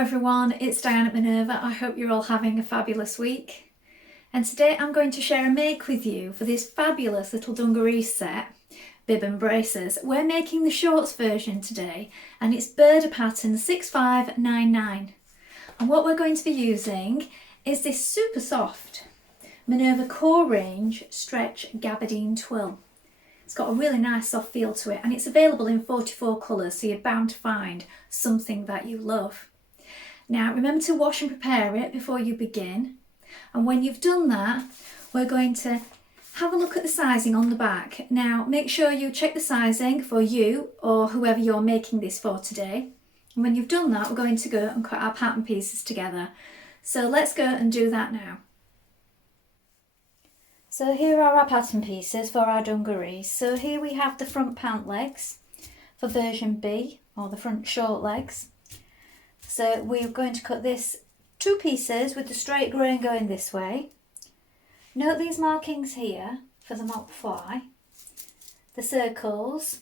everyone, it's Dianne at Minerva. I hope you're all having a fabulous week. And today I'm going to share a make with you for this fabulous little dungaree set, bib and braces. We're making the shorts version today and it's Burda pattern 6599. And what we're going to be using is this super soft Minerva core range stretch gabardine twill. It's got a really nice soft feel to it and it's available in 44 colours, so you're bound to find something that you love. Now remember to wash and prepare it before you begin, and when you've done that we're going to have a look at the sizing on the back. Now make sure you check the sizing for you or whoever you're making this for today, and when you've done that we're going to go and cut our pattern pieces together. So let's go and do that now. So here are our pattern pieces for our dungarees. So here we have the front pant legs for version B, or the front short legs. So we're going to cut this two pieces with the straight grain going this way. Note these markings here for the mock fly, the circles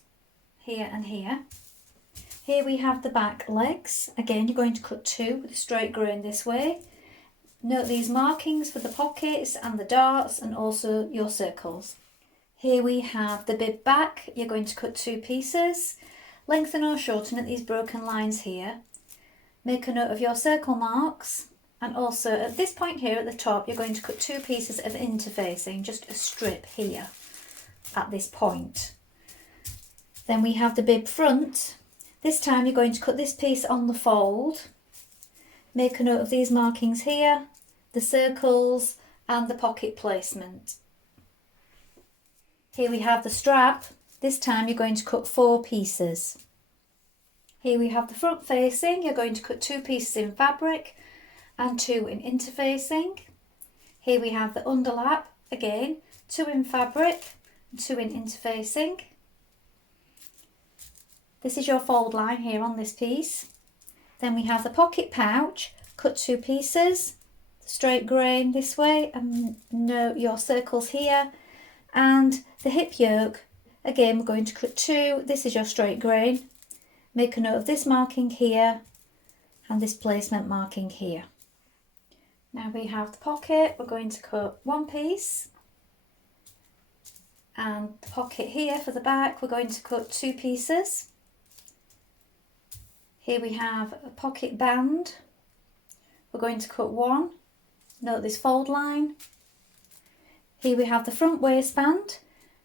here and here. Here we have the back legs. Again, you're going to cut two with the straight grain this way. Note these markings for the pockets and the darts and also your circles. Here we have the bib back. You're going to cut two pieces. Lengthen or shorten at these broken lines here. Make a note of your circle marks, and also at this point here at the top you're going to cut two pieces of interfacing, just a strip here at this point. Then we have the bib front. This time you're going to cut this piece on the fold. Make a note of these markings here, the circles and the pocket placement. Here we have the strap. This time you're going to cut four pieces. Here we have the front facing. You're going to cut two pieces in fabric and two in interfacing. Here we have the underlap. Again, two in fabric and two in interfacing. This is your fold line here on this piece. Then we have the pocket pouch, cut two pieces, the straight grain this way, and note your circles here. And the hip yoke, again we're going to cut two. This is your straight grain. Make a note of this marking here and this placement marking here. Now we have the pocket. We're going to cut one piece, and the pocket here for the back we're going to cut two pieces. Here we have a pocket band. We're going to cut one. Note this fold line. Here we have the front waistband.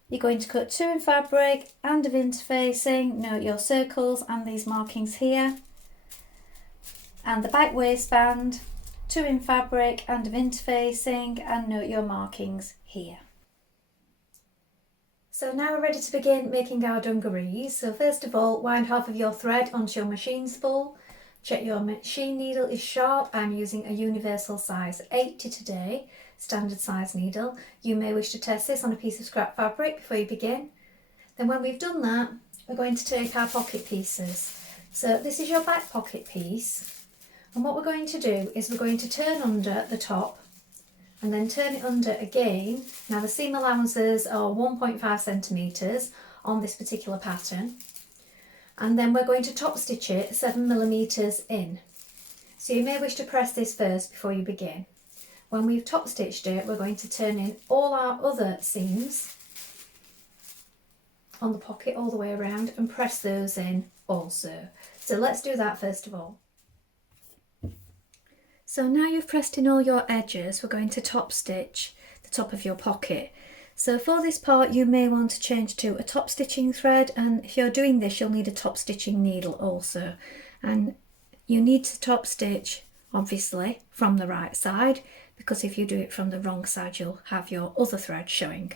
You're going to cut two in fabric and of interfacing. Note your circles and these markings here. And the back waistband, two in fabric and of interfacing, and note your markings here. So now we're ready to begin making our dungarees. So first of all, wind half of your thread onto your machine spool. Check your machine needle is sharp. I'm using a universal size 80 today, standard size needle. You may wish to test this on a piece of scrap fabric before you begin. Then when we've done that, we're going to take our pocket pieces. So this is your back pocket piece. And what we're going to do is we're going to turn under the top and then turn it under again. Now the seam allowances are 1.5 centimetres on this particular pattern. And then we're going to top stitch it 7mm in. So you may wish to press this first before you begin. When we've top stitched it, we're going to turn in all our other seams on the pocket all the way around and press those in also. So let's do that first of all. So now you've pressed in all your edges, we're going to top stitch the top of your pocket. So for this part you may want to change to a top stitching thread, and if you're doing this you'll need a top stitching needle also. And you need to top stitch obviously from the right side, because if you do it from the wrong side you'll have your other thread showing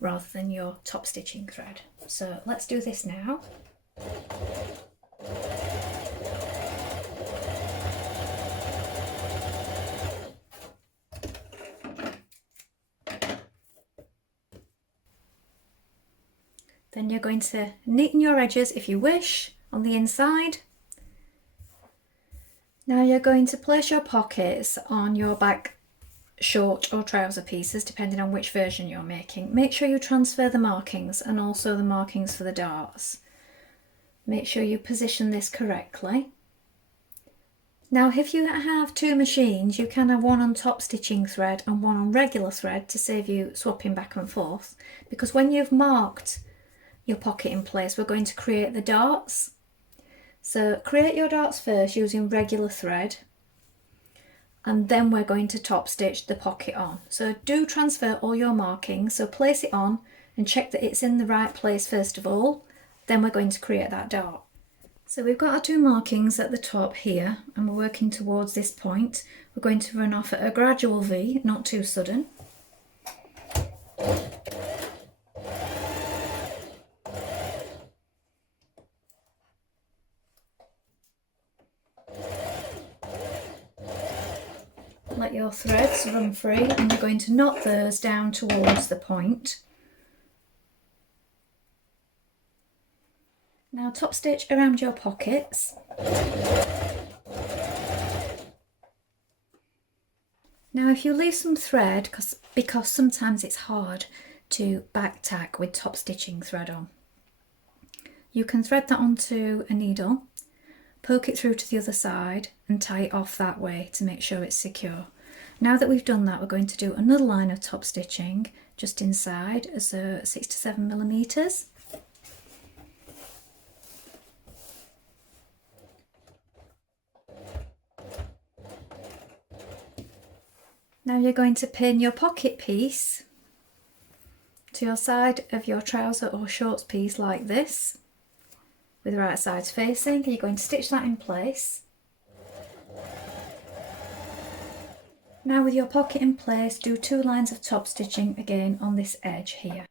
rather than your top stitching thread. So let's do this now. Then you're going to neaten your edges if you wish on the inside. Now you're going to place your pockets on your back short or trouser pieces depending on which version you're making. Make sure you transfer the markings and also the markings for the darts. Make sure you position this correctly. Now if you have two machines, you can have one on top stitching thread and one on regular thread to save you swapping back and forth, because when you've marked your pocket in place, we're going to create the darts. So create your darts first using regular thread, and then we're going to top stitch the pocket on. So do transfer all your markings, so place it on and check that it's in the right place first of all, then we're going to create that dart. So we've got our two markings at the top here and we're working towards this point. We're going to run off at a gradual V, not too sudden. Let your threads run free and you're going to knot those down towards the point. Now top stitch around your pockets. Now if you leave some thread, because sometimes it's hard to back tack with top stitching thread on, you can thread that onto a needle, poke it through to the other side and tie it off that way to make sure it's secure. Now that we've done that, we're going to do another line of top stitching just inside, so 6 to 7 millimeters. Now you're going to pin your pocket piece to your side of your trouser or shorts piece like this, with the right sides facing. You're going to stitch that in place. Now with your pocket in place, do 2 lines of top stitching again on this edge here.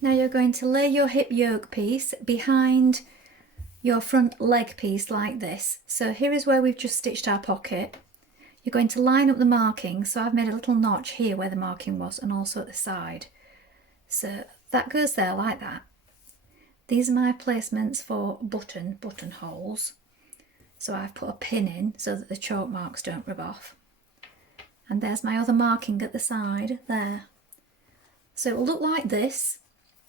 Now you're going to lay your hip yoke piece behind your front leg piece like this. So here is where we've just stitched our pocket. You're going to line up the marking, so I've made a little notch here where the marking was and also at the side. So that goes there like that. These are my placements for buttonholes. So I've put a pin in so that the chalk marks don't rub off. And there's my other marking at the side there. So it will look like this.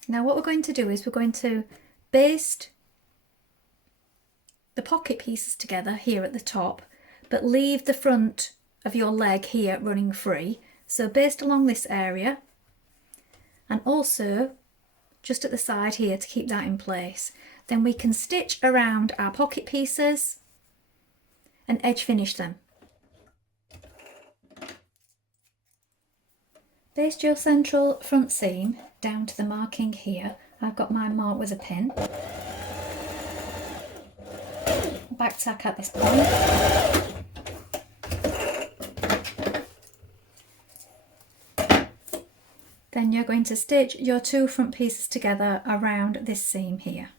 Now what we're going to do is we're going to baste the pocket pieces together here at the top, but leave the front of your leg here running free. So baste along this area and also just at the side here to keep that in place. Then we can stitch around our pocket pieces and edge finish them. Baste your central front seam down to the marking here. I've got mine marked with a pin. Back tack at this point. Then you're going to stitch your 2 front pieces together around this seam here.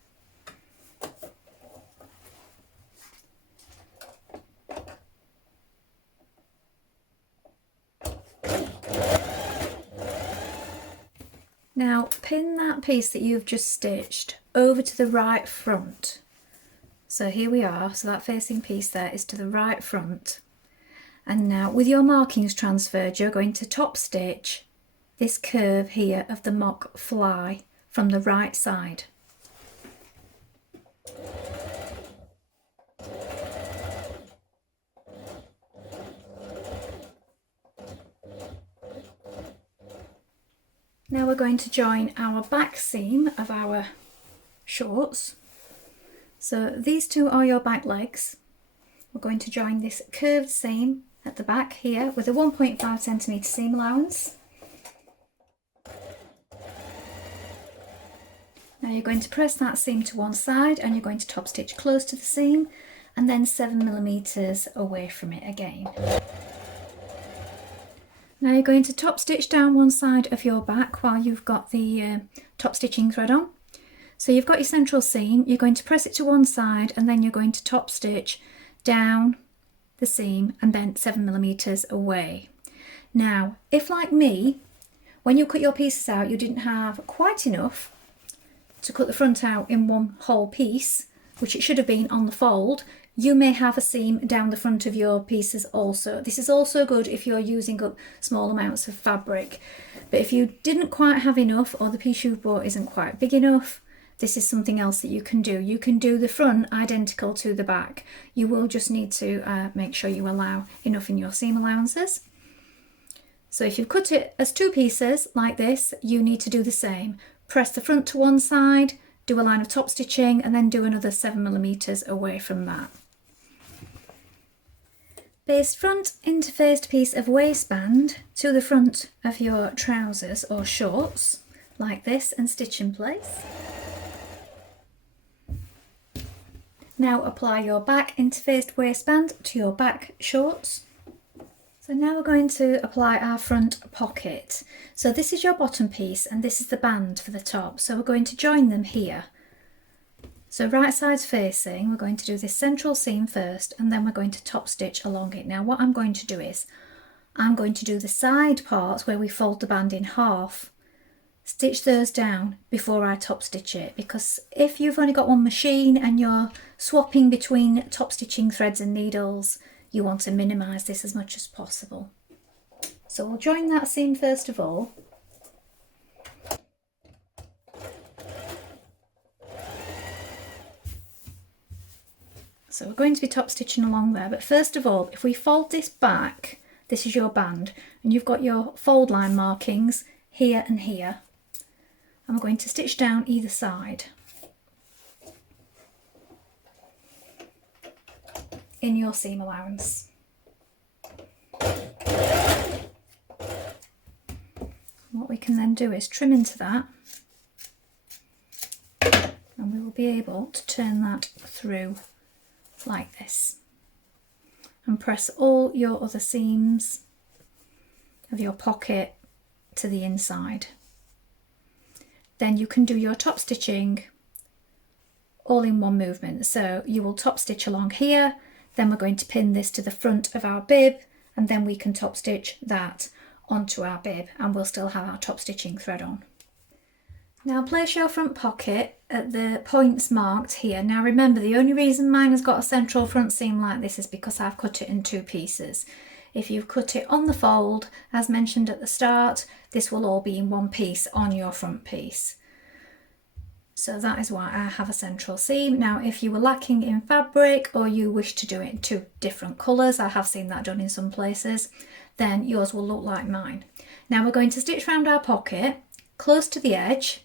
Now pin that piece that you've just stitched over to the right front. So here we are, so that facing piece there is to the right front. And now with your markings transferred, you're going to top stitch this curve here of the mock fly from the right side. Now we're going to join our back seam of our shorts. So these 2 are your back legs. We're going to join this curved seam at the back here with a 1.5 centimetre seam allowance. Now you're going to press that seam to one side and you're going to top stitch close to the seam and then 7 millimeters away from it again. Now you're going to top stitch down one side of your back while you've got the top stitching thread on. So you've got your central seam, you're going to press it to one side and then you're going to top stitch down the seam and then 7 millimeters away. Now, if like me, when you cut your pieces out, you didn't have quite enough to cut the front out in one whole piece, which it should have been on the fold, you may have a seam down the front of your pieces also. This is also good if you're using up small amounts of fabric. But if you didn't quite have enough or the piece you've bought isn't quite big enough, this is something else that you can do. You can do the front identical to the back. You will just need to make sure you allow enough in your seam allowances. So if you've cut it as 2 pieces like this, you need to do the same. Press the front to one side, do a line of top stitching, and then do another 7mm away from that. Baste front interfaced piece of waistband to the front of your trousers or shorts like this and stitch in place. Now apply your back interfaced waistband to your back shorts. So now we're going to apply our front pocket. So this is your bottom piece and this is the band for the top. So we're going to join them here. So right sides facing, we're going to do this central seam first and then we're going to top stitch along it. Now what I'm going to do is, I'm going to do the side parts where we fold the band in half. Stitch those down before I top stitch it, because if you've only got one machine and you're swapping between top stitching threads and needles, you want to minimise this as much as possible. So we'll join that seam first of all. So we're going to be top stitching along there, but first of all, if we fold this back, this is your band, and you've got your fold line markings here and here. I'm going to stitch down either side in your seam allowance. What we can then do is trim into that and we will be able to turn that through like this and press all your other seams of your pocket to the inside. Then you can do your top stitching all in one movement. So you will top stitch along here, then we're going to pin this to the front of our bib, and then we can top stitch that onto our bib and we'll still have our top stitching thread on. Now place your front pocket at the points marked here. Now remember, the only reason mine has got a central front seam like this is because I've cut it in 2 pieces. If you've cut it on the fold, as mentioned at the start, this will all be in one piece on your front piece. So that is why I have a central seam. Now if you were lacking in fabric or you wish to do it in 2 different colours, I have seen that done in some places, then yours will look like mine. Now we're going to stitch round our pocket close to the edge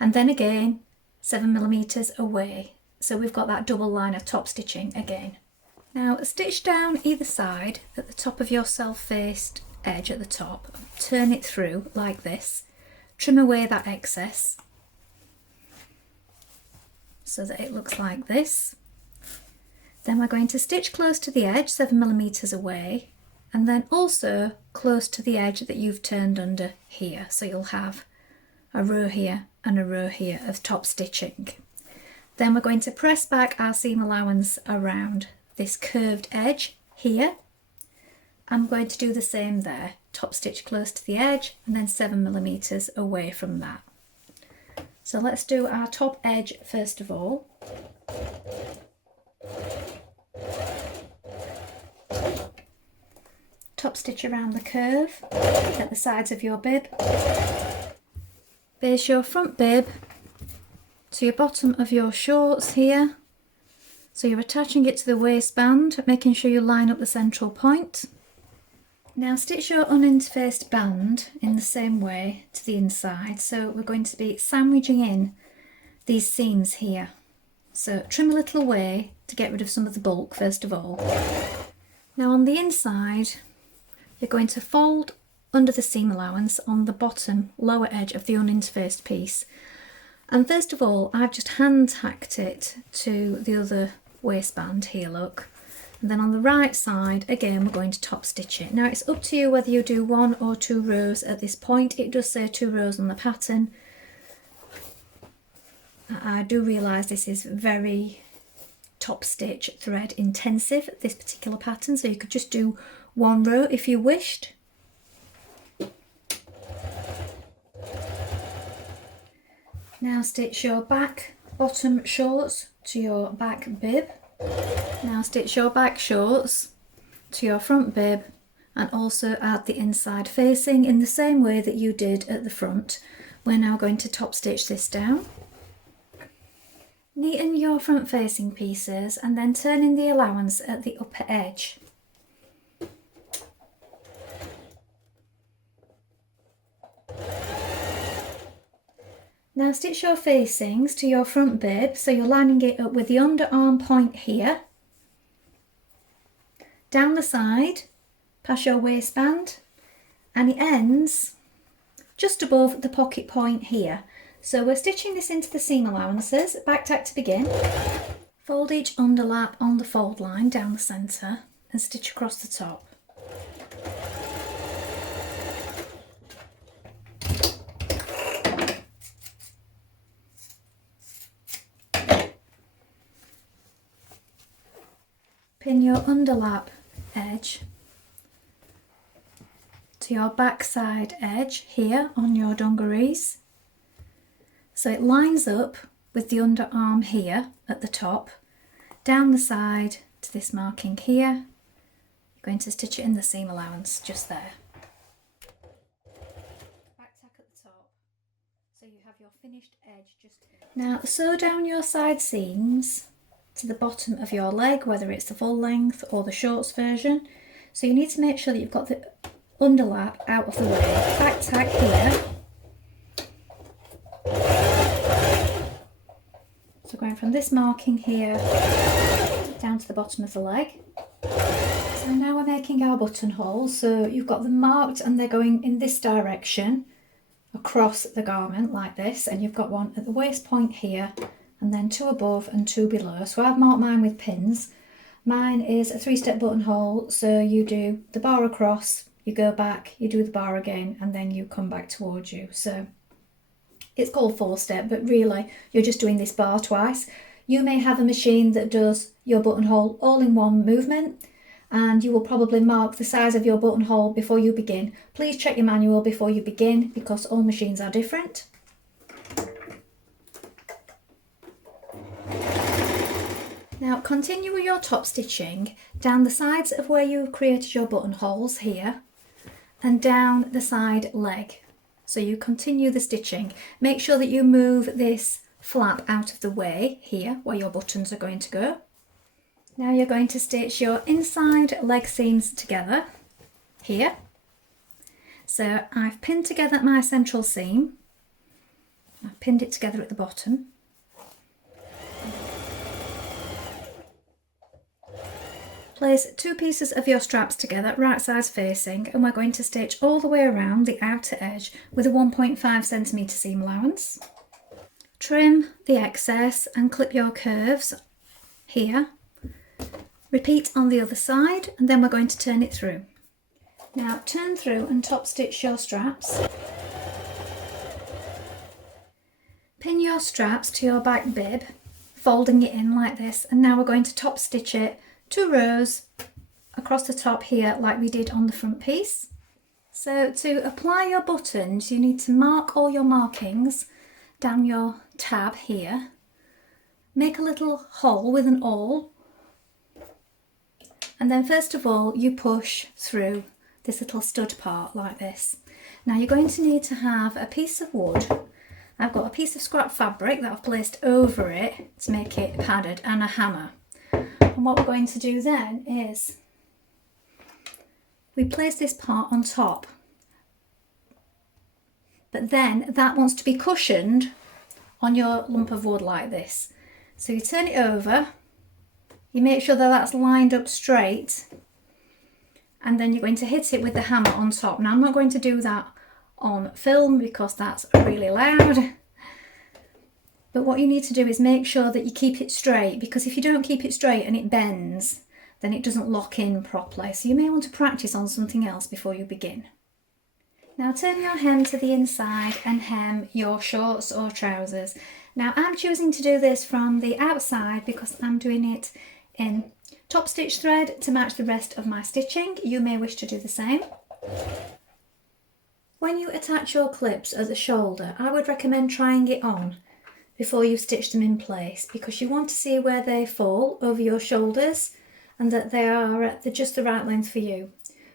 and then again 7mm away. So we've got that double line of top stitching again. Now stitch down either side at the top of your self-faced edge at the top, turn it through like this, trim away that excess so that it looks like this. Then we're going to stitch close to the edge, 7mm away, and then also close to the edge that you've turned under here. So you'll have a row here and a row here of top stitching. Then we're going to press back our seam allowance around this curved edge here. I'm going to do the same there, top stitch close to the edge and then 7mm away from that. So let's do our top edge first of all. Top stitch around the curve at the sides of your bib. Base your front bib to your bottom of your shorts here. So you're attaching it to the waistband, making sure you line up the central point. Now stitch your uninterfaced band in the same way to the inside. So we're going to be sandwiching in these seams here. So trim a little away to get rid of some of the bulk first of all. Now on the inside, you're going to fold under the seam allowance on the bottom lower edge of the uninterfaced piece. And first of all, I've just hand tacked it to the other waistband here, look. And then on the right side, again, we're going to top stitch it. Now it's up to you whether you do 1 or 2 rows at this point. It does say 2 rows on the pattern. I do realise this is very top stitch thread intensive, this particular pattern, so you could just do 1 row if you wished. Now stitch your back bottom shorts to your back bib. Now stitch your back shorts to your front bib and also add the inside facing in the same way that you did at the front. We're now going to top stitch this down. Neaten your front facing pieces and then turn in the allowance at the upper edge. Now stitch your facings to your front bib, so you're lining it up with the underarm point here, down the side, past your waistband, and it ends just above the pocket point here. So we're stitching this into the seam allowances, back tack to begin. Fold each underlap on the fold line down the centre and stitch across the top. Pin your underlap edge to your backside edge here on your dungarees, so it lines up with the underarm here at the top, down the side to this marking here. You're going to stitch it in the seam allowance just there. Back tack at the top, so you have your finished edge just here. Now sew down your side seams to the bottom of your leg, whether it's the full length or the shorts version. So you need to make sure that you've got the underlap out of the way. Back tack here. So going from this marking here down to the bottom of the leg. So now we're making our buttonholes. So you've got them marked and they're going in this direction across the garment like this, and you've got one at the waist point here, and then two above and two below. So I've marked mine with pins. Mine is a 3-step buttonhole, so you do the bar across, you go back, you do the bar again, and then you come back towards you. So it's called 4-step, but really you're just doing this bar twice. You may have a machine that does your buttonhole all in one movement, and you will probably mark the size of your buttonhole before you begin. Please check your manual before you begin, because all machines are different. Now continue with your top stitching down the sides of where you've created your buttonholes here and down the side leg. So you continue the stitching. Make sure that you move this flap out of the way here where your buttons are going to go. Now you're going to stitch your inside leg seams together here. So I've pinned together my central seam. I've pinned it together at the bottom. Place 2 pieces of your straps together, right sides facing, and we're going to stitch all the way around the outer edge with a 1.5cm seam allowance. Trim the excess and clip your curves here. Repeat on the other side, and then we're going to turn it through. Now turn through and top stitch your straps. Pin your straps to your back bib, folding it in like this, and now we're going to top stitch it 2 rows across the top here like we did on the front piece. So to apply your buttons, you need to mark all your markings down your tab here. Make a little hole with an awl, and then first of all you push through this little stud part like this. Now you're going to need to have a piece of wood. I've got a piece of scrap fabric that I've placed over it to make it padded, and a hammer. And what we're going to do then is we place this part on top, but then that wants to be cushioned on your lump of wood like this. So you turn it over, you make sure that that's lined up straight, and then you're going to hit it with the hammer on top. Now I'm not going to do that on film because that's really loud. But what you need to do is make sure that you keep it straight, because if you don't keep it straight and it bends, then it doesn't lock in properly. So you may want to practice on something else before you begin. Now turn your hem to the inside and hem your shorts or trousers. Now I'm choosing to do this from the outside because I'm doing it in top stitch thread to match the rest of my stitching. You may wish to do the same. When you attach your clips at the shoulder, I would recommend trying it on before you stitch them in place, because you want to see where they fall over your shoulders and that they are at just the right length for you.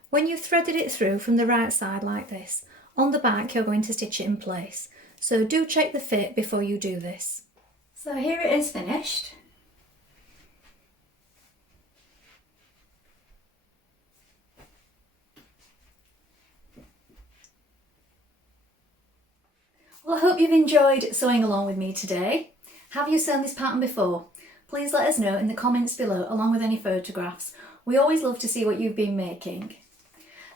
When you've threaded it through from the right side like this, on the back you're going to stitch it in place. So do check the fit before you do this. So here it is finished. Well, I hope you've enjoyed sewing along with me today. Have you sewn this pattern before? Please let us know in the comments below along with any photographs. We always love to see what you've been making.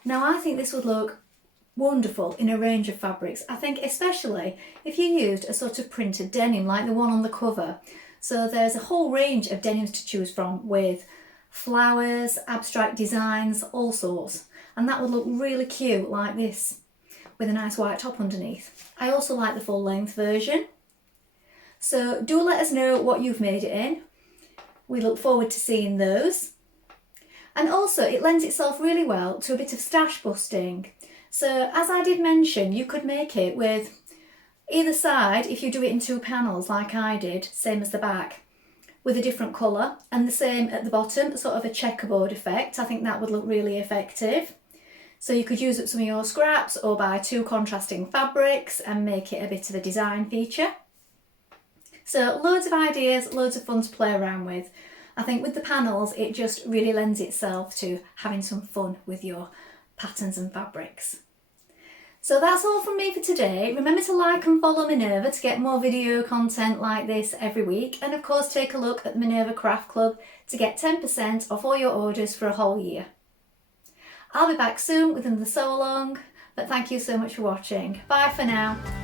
Now I think this would look wonderful in a range of fabrics. I think especially if you used a sort of printed denim like the one on the cover. So there's a whole range of denims to choose from with flowers, abstract designs, all sorts. And that would look really cute like this with a nice white top underneath. I also like the full length version. So do let us know what you've made it in. We look forward to seeing those. And also it lends itself really well to a bit of stash busting. So as I did mention, you could make it with either side, if you do it in 2 panels like I did, same as the back, with a different colour, and the same at the bottom, sort of a checkerboard effect. I think that would look really effective. So you could use up some of your scraps or buy 2 contrasting fabrics and make it a bit of a design feature. So loads of ideas, loads of fun to play around with. I think with the panels it just really lends itself to having some fun with your patterns and fabrics. So that's all from me for today. Remember to like and follow Minerva to get more video content like this every week, and of course take a look at the Minerva Craft Club to get 10% off all your orders for a whole year. I'll be back soon with another sew along, but thank you so much for watching. Bye for now.